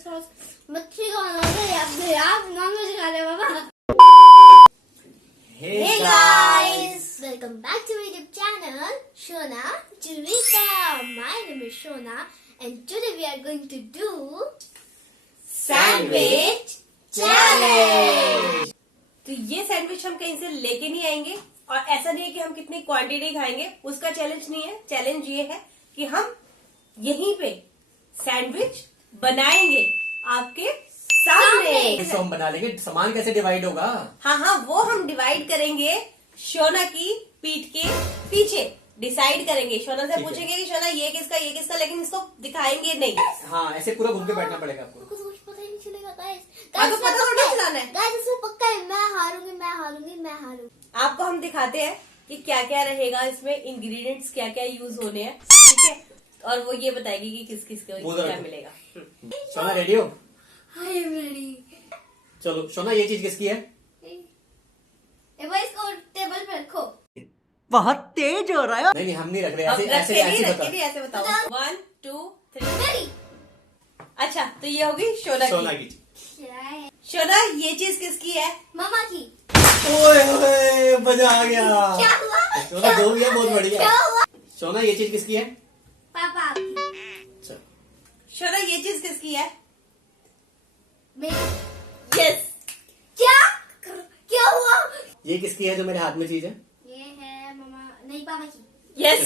Sauce मच्छी का आप नॉनवेज खा रहे हो बाबा। Hey guys! Welcome back to my YouTube channel, Shona Churika. My name is Shona and today we are going to do Sandwich Challenge! तो ये sandwich हम कहीं से लेके नहीं आएंगे और ऐसा नहीं है कि हम कितनी क्वांटिटी खाएंगे, उसका चैलेंज नहीं है। चैलेंज ये है कि हम यहीं पे सैंडविच बनाएंगे आपके सामने। तो हम बना लेंगे। सामान कैसे डिवाइड होगा? हाँ, वो हम डिवाइड करेंगे शोना की पीठ के पीछे। डिसाइड करेंगे, शोना से पूछेंगे कि शोना ये किसका, लेकिन इसको दिखाएंगे नहीं। हाँ, ऐसे पूरा घूम के बैठना पड़ेगा आपको। कुछ पता ही नहीं चलेगा गाइस। आपको पता थोड़ा चलाना है गाइस, इसमें पक्का है मैं हारूंगी। आपको हम दिखाते हैं कि क्या क्या रहेगा इसमें, इंग्रेडिएंट्स क्या क्या यूज होने हैं, ठीक है। और वो ये बताएगी कि किस किस को क्या मिलेगा। सोना रेडी हो? I am ready. चलो सोना, ये चीज किसकी है? इसको टेबल पे रखो। बहुत तेज हो रहा है। नहीं, हम नहीं रख रहे। ऐसे बताओ। 1 2 3। Ready? अच्छा, तो ये होगी शोना की। शोना, ये चीज किसकी है? मामा की। ओए मजा आ गया। क्या हुआ? सोना दो गया, बहुत बढ़िया। क्या हुआ? सोना, ये चीज किसकी है? पापा की। शोना, ये चीज किसकी है? मेरी। यस। क्या हुआ? ये किसकी है जो मेरे हाथ में चीज है? ये है मामा, नहीं पापा की। यस।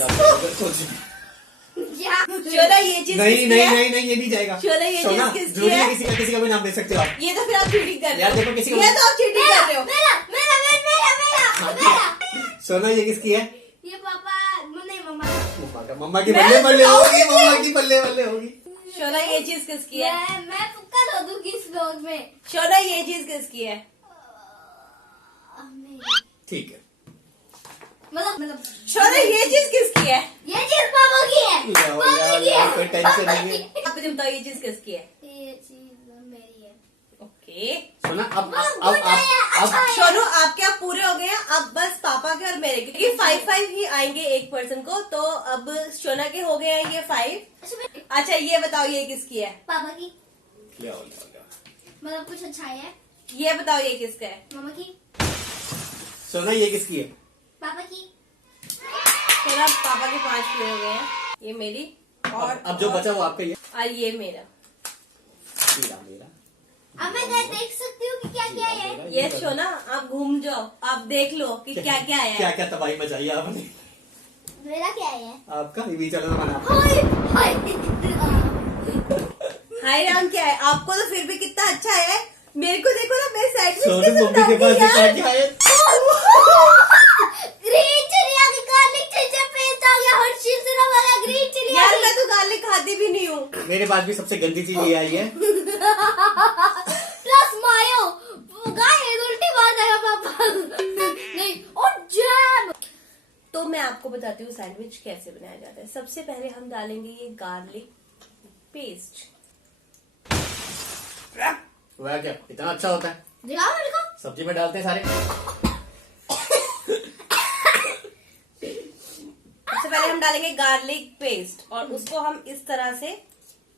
क्या? शोना, ये चीज नहीं, किसकी है? ये नहीं जाएगा। शोना, ये चीज किसकी जरूरी है? है किसी का भी नाम दे सकते हो आप। ये तो फिर आप चीटिंग कर रहे यार हो। देखो, किसी का ये तो आप चीटिंग कर रहे हो। मेरा। सोना, ये किसकी है? ये पापा नहीं मामा। मम्मा की बल्ले होगी। मम्मा की बल्ले होगी। शोना, ये चीज किसकी है? मैं तुक्का दो दूंगी इस ब्लॉग में। शोना, ये चीज किसकी है? ठीक है। मतलब शोना, ये चीज किसकी है? ये चीज पापा की है। यार, कोई टेंशन नहीं है। आप मुझे बताओ, ये चीज किसकी है? ये चीज मेरी है। ओके। सोना, अब शोनू, आपके आप पूरे हो गए हैं। अब बस पापा के और मेरे के, क्योंकि 5 ही आएंगे एक पर्सन को। तो अब शोना के हो गए हैं ये 5। अच्छा, ये बताओ, ये किसकी है? पापा की। ले आओ। मतलब कुछ अच्छा है। ये बताओ, ये किसका है? मामा की। सोना, ये किसकी है? पापा की। शोना, पापा के 5 पूरे हो गए हैं। ये मेरी और अब जो बचा वो आपका ही है। और ये मेरा। मेरा। अब मैं देख सकती हूँ कि क्या क्या है। ये शोना, आप घूम जाओ, आप देख लो कि क्या क्या है। क्या क्या तबाही मचाई है आपने। मेरा क्या है? आपका ये भी चलो बना। हाय राम, क्या है? आपको तो फिर भी कितना अच्छा है। मेरे को देखो ना, मैं सैंडविच सोनू मम्मी के पास दिखा के आए। ग्रीन चिली आ गई, गार्लिक जिंजर पेस्ट आ गया, हर्षी सिरप वाला ग्रीन चिली। यार, मैं तो गार्लिक खाती भी नहीं हूँ। मेरे पास भी सबसे गंदी चीज ये आई है। प्लस मायो। गाइस, उल्टी बात है पापा। नहीं, और जैम। तो मैं आपको बताती हूँ सैंडविच कैसे बनाया जाता है। सबसे पहले हम डालेंगे ये गार्लिक पेस्ट। वह क्या इतना अच्छा होता है? दिखाओ मेरे को। सब्जी में डालते हैं सारे। सबसे पहले हम डालेंगे गार्लिक पेस्ट और उसको हम इस तरह से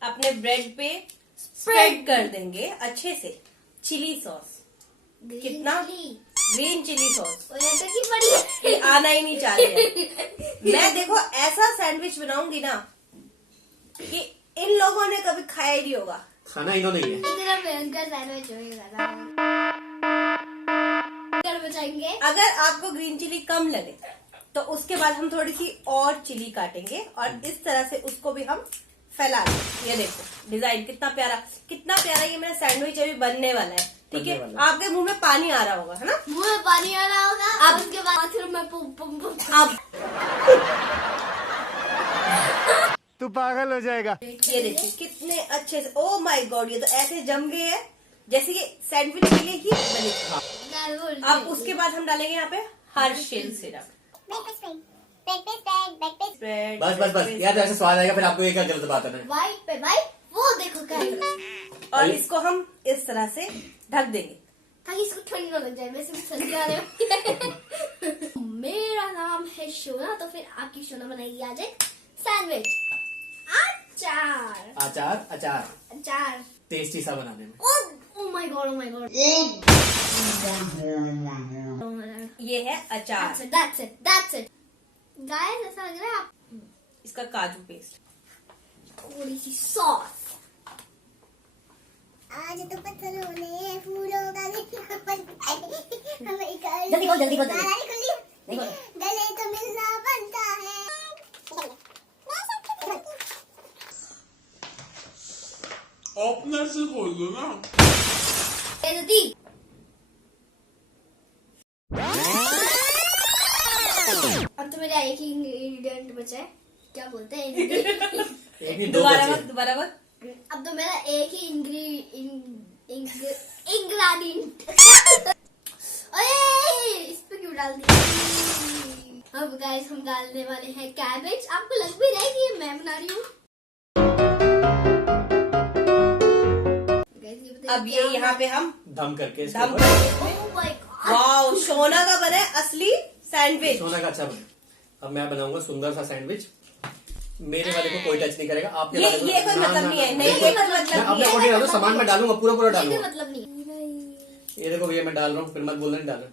अपने ब्रेड पे स्प्रेड कर देंगे अच्छे से। चिली सॉस, कितना? Green chilli sauce. तो की बड़ी है। ये आना ही नहीं चाह रही है। मैं देखो ऐसा सैंडविच बनाऊंगी ना कि इन लोगों ने कभी खाया ही नहीं होगा। खाना इन्होंने ही है। इतना भयंकर सैंडविच होगा। बचाएंगे। अगर आपको ग्रीन चिली कम लगे तो उसके बाद हम थोड़ी सी और चिली काटेंगे और इस तरह से उसको भी हम फैला देंगे। ये देखो डिजाइन कितना प्यारा ये मेरा सैंडविच अभी बनने वाला है। ठीक है, आपके मुंह में पानी आ रहा होगा, है ना? मुंह में पानी आ रहा होगा। अब उसके बाद बाथरूम में अब तू पागल हो जाएगा। ये देखिए कितने अच्छे से, ओ माय गॉड, ये तो ऐसे जम गए हैं जैसे ये सैंडविच के लिए ही बने। अब उसके बाद हम डालेंगे यहाँ पे हर्षेल सिरप। बस यार, ऐसे स्वाद आएगा फिर आपको ये क्या गलत बात है ना। वाइट पे वाइट, वो देखो क्या। और इसको हम इस तरह से ढक देंगे ताकि इसको ठंड न लग जाए। वैसे भी सर्दी आने वाली है। मेरा नाम है शोना, तो फिर आपकी शोना बनाएगी आज एक सैंडविच। अचार। अचार अचार अचार। टेस्टी सा बनाने में। Oh my god, oh my god. ये है अचार। That's it. Guys, ऐसा लग रहा है आप इसका काजू पेस्ट। थोड़ी सी सॉस। आज तो पत्थर होने फूलों का जल्दी बोल, जल्दी बोल, जल्दी। गले तो मिलना बनता है। अपने से खोल दो ना। जल्दी। अब तो मेरा एक ही इंग्रेडिएंट बचा है। क्या बोलते हैं? एक ही दो दोबारा बचे। मत, दोबारा मत। अब तो मेरा एक ही इंग्रेडिएंट। अरे इस पे क्यों डाल दिया? अब गाइस हम डालने वाले हैं कैबेज। आपको लग भी रहा है कि ये मैं बना रही हूँ। Guys, बताइए अब ये क्या यहाँ पे हम दम करके इसके दम ऊपर। करके Oh my God. Wow, Shona का बना है असली सैंडविच। सोना का अच्छा बने। अब मैं बनाऊंगा सुंदर सा सैंडविच। मेरे वाले को कोई टच नहीं करेगा। आपके वाले को ये कोई ना, मतलब ना, नहीं है। ना, नहीं, ये देखो, कोई मतलब मैं नहीं अपने है। अकॉर्डिंग डालूंगा, सामान में डालूंगा, पूरा कोई डालूंगा। मतलब नहीं। ये देखो भैया मैं डाल रहा हूँ, फिर मत बोलना नहीं डाल रहा।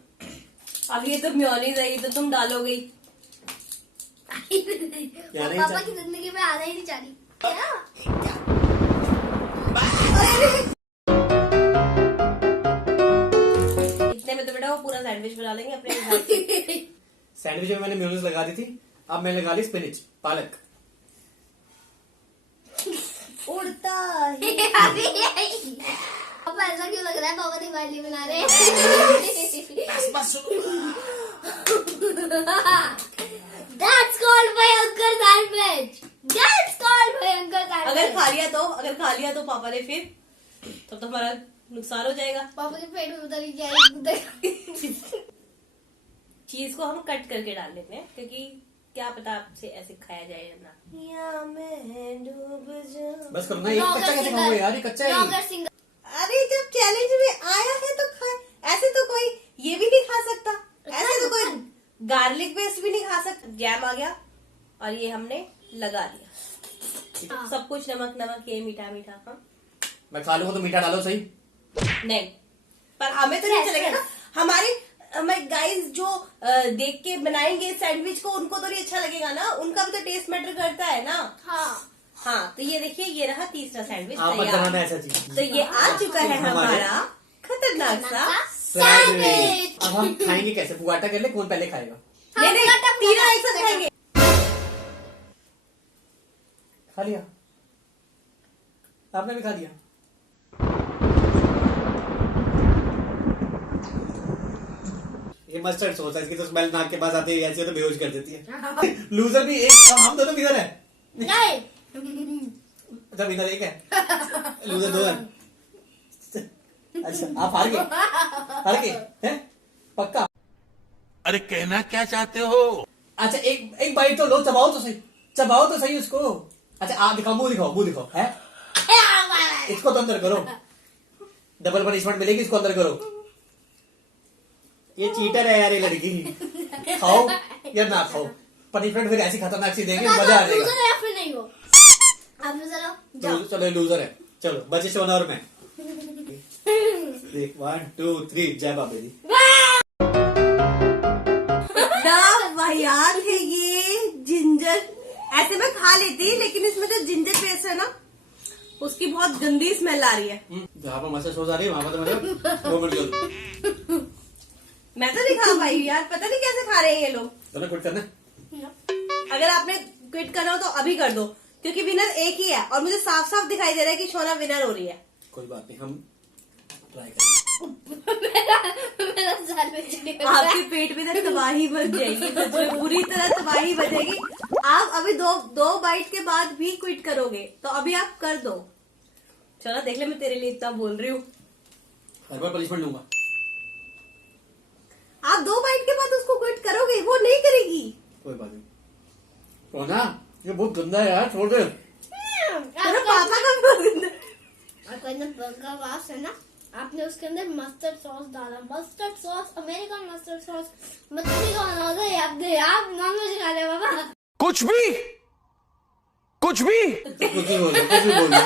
अब ये तो मेयोनीज है, ये तो तुम डालोगे ही। क्या नहीं पापा चाहिए? की जिंदगी में आना ही नहीं चाह रही। क्या? इतने में तो बेटा वो पूरा सैंडविच बना लेंगे अपने हिसाब से। सैंडविच में मैंने मेयोनीज लगा दी थी। अब मैंने लगा ली स्पिनिच, पालक। उड़ता है। पापा ऐसा क्यों लग रहा है? पापा दिवाली बना रहे हैं। That's called भयंकर सैंडविच। That's called भयंकर अगर सैंडविच। खा लिया तो पापा ने फिर तब तो हमारा नुकसान हो जाएगा। पापा के पेट में उतर ही जाएगी। चीज को हम कट करके डाल लेते हैं, क्योंकि क्या पता आपसे ऐसे खाया जाए या ना। या मैं डूब जाऊं। बस करो ना, ये कच्चा कैसे खाओगे यार? ये कच्चा है। Blogger singer. अरे जब चैलेंज में आया है तो खाए। ऐसे तो कोई ये भी नहीं खा सकता, ऐसे तो कोई गार्लिक पेस्ट भी नहीं खा सकता। जैम आ गया और ये हमने लगा दिया। हाँ। सब कुछ नमक नमक, ये मीठा मीठा। हाँ मैं खा लूंगा तो मीठा डालो सही। नहीं, पर हमें तो नहीं चलेगा ना। हमारे गाइस जो देख के बनाएंगे सैंडविच को, उनको तो नहीं अच्छा लगेगा ना। उनका भी तो टेस्ट मैटर करता है ना। हाँ। हाँ, तो ये देखिए, ये रहा तीसरा सैंडविच आप मत बनाना ऐसा चीज। तो ये आ चुका है हमारा खतरनाक सा। सैंडविच। अब हम खाएंगे कैसे? पुगाटा कर ले, कौन पहले खाएगा? नहीं नहीं, तीनों एक साथ खाएंगे। खा लिया? आपने भी खा लिया? ये मस्टर्ड सॉस है, इसकी तो स्मेल नाक के पास आती है, ऐसे तो बेहोश कर देती है। लूजर भी एक, हम दोनों विनर है। नहीं। अच्छा विनर एक है, लूजर दो है। अच्छा आप हार गए हैं? पक्का? अरे कहना क्या चाहते हो? अच्छा एक बाइट तो लो, चबाओ तो सही उसको। अच्छा आप दिखाओ, मुंह दिखाओ है। इसको तो अंदर करो, डबल पनिशमेंट मिलेगी। इसको अंदर करो। ये चीटर है यार ये लड़की। खाओ या ना खाओ, पनिशमेंट फिर ऐसी खतरनाक सी देंगे, मजा आ जाएगा। लूजर है या फिर नहीं हो? आप चलो जाओ। चलो लूजर है, चलो बचे सोना और मैं। देख 1 2 3 जय बाबे दी। याद है ये जिंजर, ऐसे मैं खा लेती, लेकिन इसमें जो जिंजर पेस्ट है ना, उसकी बहुत गंदी स्मेल आ रही है। जहाँ पर मसाज हो जा रही है वहां पर तो मतलब 2 मिनट चलो। मैं तो नहीं खा पाई यार, पता नहीं कैसे खा रहे हैं ये लोग। चलो क्विट करना। अगर आपने क्विट करना हो तो अभी कर दो, क्योंकि विनर एक ही है और मुझे साफ साफ दिखाई दे रहा है कि शोना विनर हो रही है। कोई बात नहीं, हम ट्राई करेंगे। मेरा सैंडविच नहीं बचा। आपके पेट में ना तबाही मच जाएगी, सच में बुरी तरह तबाही बचेगी। आप अभी दो बाइट के बाद भी क्विट करोगे, तो अभी आप कर दो। चलो देख ले, मैं तेरे लिए इतना बोल रही हूँ। हर बार पनिशमेंट लूंगा। आप 2 बाइट के बाद उसको क्विट करोगे, वो नहीं करेगी। कोई बात नहीं। तो ना ये बहुत गंदा है यार, छोड़ दे। मेरा पापा का भी बहुत गंदा है। आपका एकदम बर्गर वास है ना, आपने उसके अंदर मस्टर्ड सॉस डाला। Mustard sauce, American mustard sauce. मछली का बना होता है, आप नॉन वेज खा रहे हो बाबा। कुछ भी कुछ भी तो कुछ ही बोलो, कुछ भी बोलो,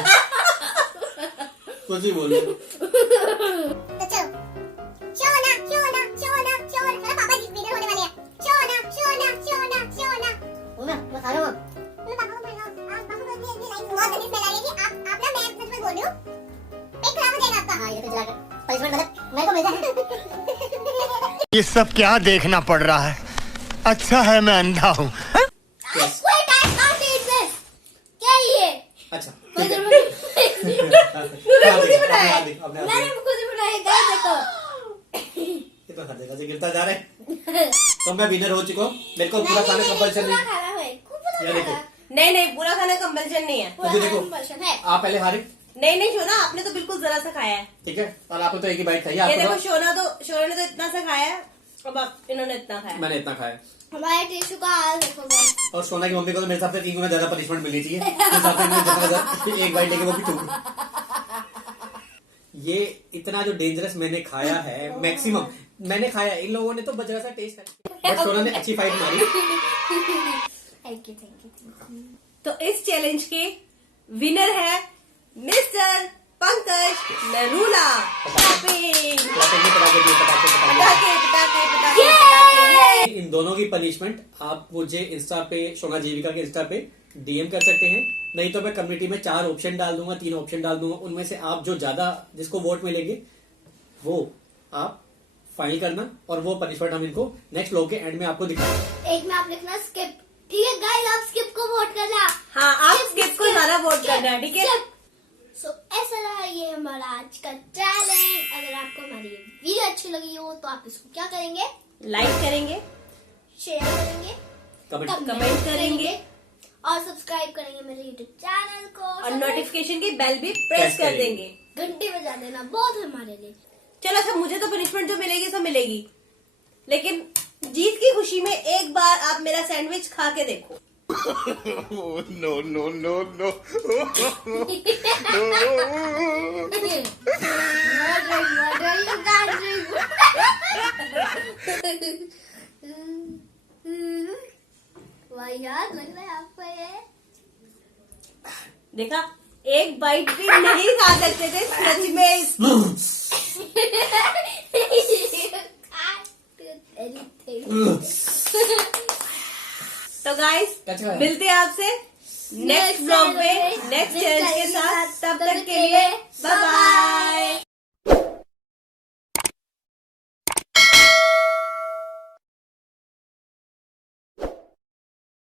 कुछ ही बोलो। तो चलो शोना शोना शोना शोना चलो पापा जी विनर होने वाले हैं शोना शोना शोना शोना मैं खा रहा हूं मैं पापा को बोल रहा हूं आप पापा को ये लाइन बहुत गंदी स्मेल आ रही है आप ना मैं बोल रही हूं पेट खराब हो जाएगा आपका हां ये तो जला पनिशमेंट मतलब मेरे को मिल जाए ये सब क्या देखना पड़ रहा है? अच्छा है मैं अंधा हूँ। Wait, I can't eat this. क्या ये? अच्छा मैंने खुद ही बनाया है। खुद ही बनाया गाइस देखो। ये तो हर जगह से गिरता जा रहा है। तो मैं विनर हो चुका हूँ, मेरे को पूरा खाना कंपल्सन पूरा नहीं। खाना है। ये देखो, नहीं पूरा खाना कंपल्सन नहीं है। पूरा मुझे खाना देखो। कंपल्सन है। आप पहले हारे, नहीं शोना आपने तो बिल्कुल जरा सा खाया है। ठीक है, और आपने तो एक ही बाइट खाई है। ये आपको देखो शोना ने तो इतना सा खाया है, अब इन्होंने इतना खाया। मैंने इतना खाया। हमारे टिश्यू का हाल देखो गाइस। और सोना की मम्मी को तो मेरे हिसाब से 3 गुना ज्यादा पनिशमेंट मिलनी चाहिए। जिस हिसाब से इन्होंने जितना ज्यादा एक बाइट लेके वो भी टूट। ये इतना जो डेंजरस मैंने खाया है, मैक्सिमम मैंने खाया, इन लोगों ने तो बजरा सा टेस्ट है। बट सोना ने अच्छी फाइट मारी। Thank you. तो इस चैलेंज के विनर है मिस्टर पंकज नरूला। पटाखे, पटाखे, पटाखे, पटाखे। पटाखे। इन दोनों की पनिशमेंट आप मुझे इंस्टा पे, सोना जीविका के इंस्टा पे डीएम कर सकते हैं, नहीं तो मैं कम्युनिटी में 4 ऑप्शन डाल दूंगा, 3 ऑप्शन डाल दूंगा, उनमें से आप जो ज्यादा जिसको वोट मिलेंगे वो आप फाइल करना, और वो पनिशमेंट हम इनको नेक्स्ट व्लॉग के एंड में आपको दिखाएंगे। एक में आप लिखना स्किप, ठीक है गाइस, आप स्किप को वोट करना। हाँ आप स्किप को ज्यादा वोट करना, ठीक है। सो ऐसा रहा ये हमारा आज का चैलेंज। अगर आपको हमारी ये वीडियो अच्छी लगी हो तो आप इसको क्या करेंगे? लाइक करेंगे, शेयर करेंगे, कमेंट करेंगे और सब्सक्राइब करेंगे मेरे यूट्यूब चैनल को, और नोटिफिकेशन की बेल भी प्रेस कर देंगे। घंटी बजा देना, बहुत है हमारे लिए। चलो अच्छा, मुझे तो पनिशमेंट जो मिलेगी सो मिलेगी, लेकिन जीत की खुशी में एक बार आप मेरा सैंडविच खा के देखो। No no no no. वाह यार, लग रहा है आपको ये। देखा, एक बाइट भी नहीं खा सकते थे सच में। तो गाइस अच्छा है। मिलते हैं आपसे नेक्स्ट व्लॉग में नेक्स्ट चैलेंज के साथ। तब तक के लिए बाय बाय।